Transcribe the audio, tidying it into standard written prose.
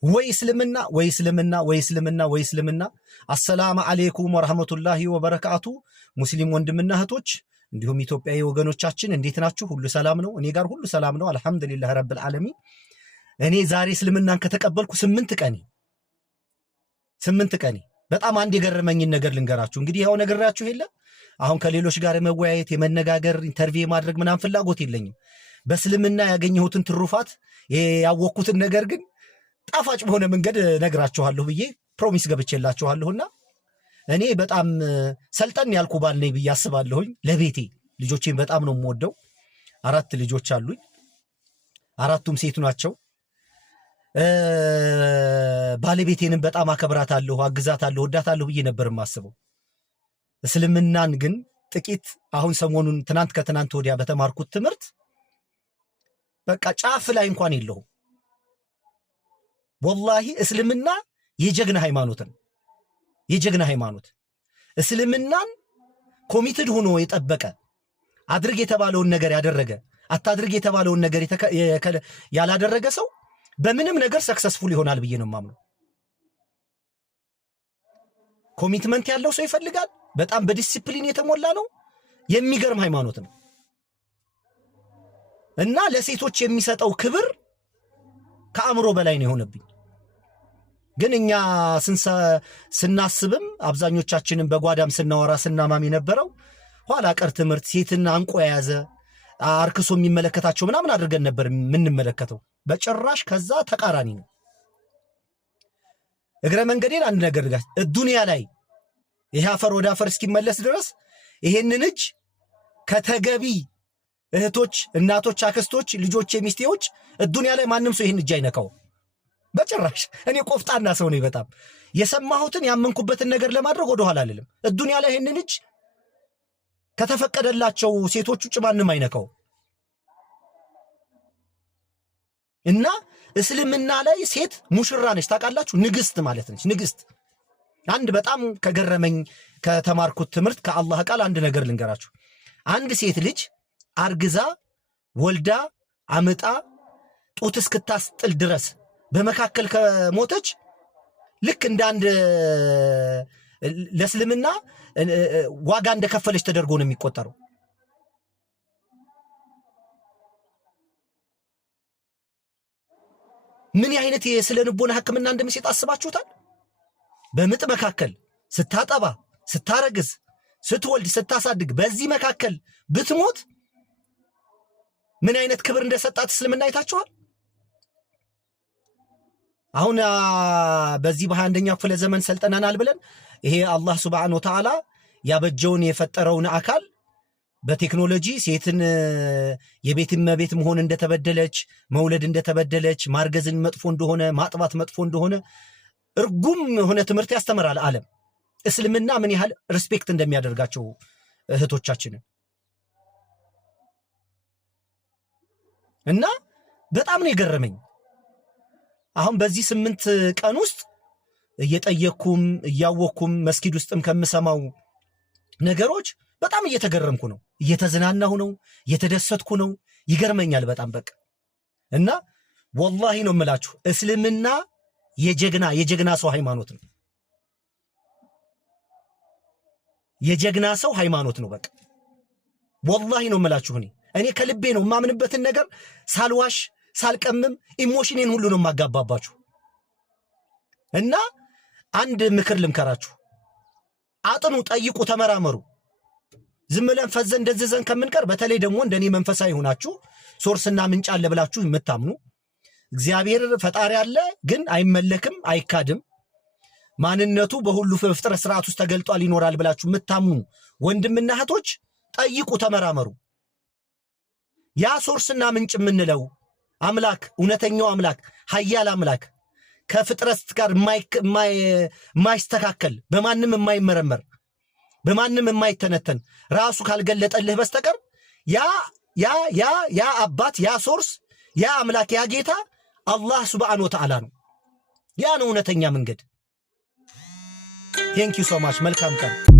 ወይስልምና አሰላሙ አለይኩም ወራህመቱላሂ ወበረካቱ ሙስሊም ወንድምና እህቶች እንዲሁም ኢትዮጵያዊ ወገኖቻችን እንዴት ናችሁ? ሁሉ ሰላም ነው? እኔ ጋር ሁሉ ሰላም ነው አልহামዱሊላህ ረብል ዓለሚን። እኔ ዛሬ እስልምናን ከተቀበልኩ 8 ቀኔ በጣም አንድ የገረመኝን ነገር ልንገራችሁ። እንግዲህ ያው ነገራችሁ የለ አሁን ከሌሎች ጋር መወያየት የመነጋገር ኢንተርቪው ማድረግ ምናምን ፍላጎት የለኝም። በእስልምና ያገኘሁትን ትሩፋት ያወቅኩትን ነገር ግን ጣፋጭ በሆነ መንገድ ነግራችኋለሁ ብዬ ፕሮሚስ ገብቼላችኋለሁና እኔ በጣም ሰልጠን ያልኩ ባል ነኝ ብዬ አስባለሁኝ። ለቤቴ ልጆቼን በጣም ነው የምወደው። 4 ልጆች አሉኝ። 4ቱም ሴት ናቸው። ባለቤቴንም በጣም አከብራታለሁ፣ አግዛታለሁ፣ ወዳታለሁ ብዬ ነበር የማስበው። እስልምናን ግን ጥቂት አሁን ሰሞኑን ከትናንት ወዲያ በተማርኩት ትምህርት በቃ ጫፍ ላይ እንኳን የለውም። ወላሂ እስልምና የጀግና ሃይማኖት እስልምናን ኮሚትድ ሆኖ የጠበቀ አድርግ የተባለውን ነገር ያደረገ አታድርግ የተባለውን ነገር ያላደረገ ሰው በምንም ነገር ሰክሰስፉል ይሆናል ብዬ ነው የማምነው። ኮሚትመንት ያለው ሰው ይፈልጋል። በጣም በዲሲፕሊን የተሞላ ነው። የሚገርም ሃይማኖት ነው እና ለሴቶች የሚሰጠው ክብር ከአእምሮ በላይ ነው የሆነብኝ። ግን እኛ ስናስብም አብዛኞቻችንን በጓዳም ስናወራ ስናማም የነበረው ኋላ ቀር ትምህርት ሴትና አንቆ የያዘ አርክሶ የሚመለከታቸው ምናምን አድርገን ነበር የምንመለከተው። በጭራሽ ከዛ ተቃራኒ ነው። እግረ መንገዴን አንድ ነገር ጋር ዱንያ ላይ ይሄ አፈር ወደ አፈር እስኪመለስ ድረስ ይሄንን እጅ ከተገቢ እህቶች፣ እናቶች፣ አክስቶች፣ ልጆች፣ ሚስቴዎች ዱንያ ላይ ማንም ሰው ይሄን እጅ አይነካው በጭራሽ። እኔ ቆፍጣና ሰው ነኝ። በጣም የሰማሁትን ያመንኩበትን ነገር ለማድረግ ወደ ኋላ አልልም። ዱንያ ላይ ይሄንን እጅ ከተፈቀደላቸው ሴቶች ውጭ ማንም አይነካው እና እስልምና ላይ ሴት ሙሽራ ነች። ታውቃላችሁ? ንግስት ማለት ነች። ንግስት አንድ በጣም ከገረመኝ ከተማርኩት ትምህርት ከአላህ ቃል አንድ ነገር ልንገራችሁ። አንድ ሴት ልጅ አርግዛ ወልዳ አምጣ ጡት እስክታስጥል ድረስ በመካከል ከሞተች ልክ እንደ አንድ ለእስልምና ዋጋ እንደከፈለች ተደርጎ ነው የሚቆጠረው። ምን አይነት የስነ ልቦና ሕክምና እንደሚሰጥ አስባችሁታል? በምጥ መካከል ስታጠባ፣ ስታረግዝ፣ ስትወልድ፣ ስታሳድግ በዚህ መካከል ብትሞት ምን አይነት ክብር እንደሰጣት እስልምና አይታችኋል? አሁን በዚህ በ21ኛው ክፍለ ዘመን ሰልጠናናል ብለን ይሄ አላህ ሱብሓነሁ ወተዓላ ያበጀውን የፈጠረውን አካል በቴክኖሎጂ ሴትን የቤት እመቤት መሆን እንደተበደለች፣ መውለድ እንደተበደለች፣ ማርገዝን መጥፎ እንደሆነ፣ ማጥባት መጥፎ እንደሆነ እርጉም የሆነ ትምህርት ያስተምራል ዓለም። እስልምና ምን ያህል ሪስፔክት እንደሚያደርጋቸው እህቶቻችንን እና በጣም ነው የገረመኝ። አሁን በዚህ 8 ቀን ውስጥ እየጠየቅኩም እያወቅኩም መስጊድ ውስጥም ከምሰማው ነገሮች በጣም እየተገረምኩ ነው፣ እየተዝናናሁ ነው፣ እየተደሰትኩ ነው። ይገርመኛል በጣም በቃ እና ወላሂ ነው የምላችሁ እስልምና የጀግና ሰው ሃይማኖት ነው። የጀግና ሰው ሃይማኖት ነው በቃ ወላሂ ነው የምላችሁ። እኔ ከልቤ ነው የማምንበትን ነገር ሳልዋሽ ሳልቀምም ኢሞሽኔን ሁሉ ነው የማጋባባችሁ። እና አንድ ምክር ልምከራችሁ፣ አጥኑ፣ ጠይቁ፣ ተመራመሩ። ዝም ብለን ፈዘን ደዘዘን ከምንቀር በተለይ ደግሞ እንደኔ መንፈሳዊ ሆናችሁ ሶርስና ምንጭ አለ ብላችሁ የምታምኑ እግዚአብሔር ፈጣሪ አለ ግን አይመለክም አይካድም ማንነቱ በሁሉ ፍጥረት ስርዓት ውስጥ ተገልጧል ይኖራል ብላችሁ የምታምኑ ወንድምና እህቶች ጠይቁ፣ ተመራመሩ። ያ ሶርስና ምንጭ የምንለው አምላክ እውነተኛው አምላክ ኃያል አምላክ ከፍጥረት ጋር የማይስተካከል በማንም የማይመረመር በማንም የማይተነተን ራሱ ካልገለጠልህ በስተቀር ያ አባት ያ ሶርስ ያ አምላክ ያ ጌታ አላህ ሱብሓነሁ ወተዓላ ነው። ያ ነው እውነተኛ መንገድ። ቴንክ ዩ ሶ ማች። መልካም ቀን።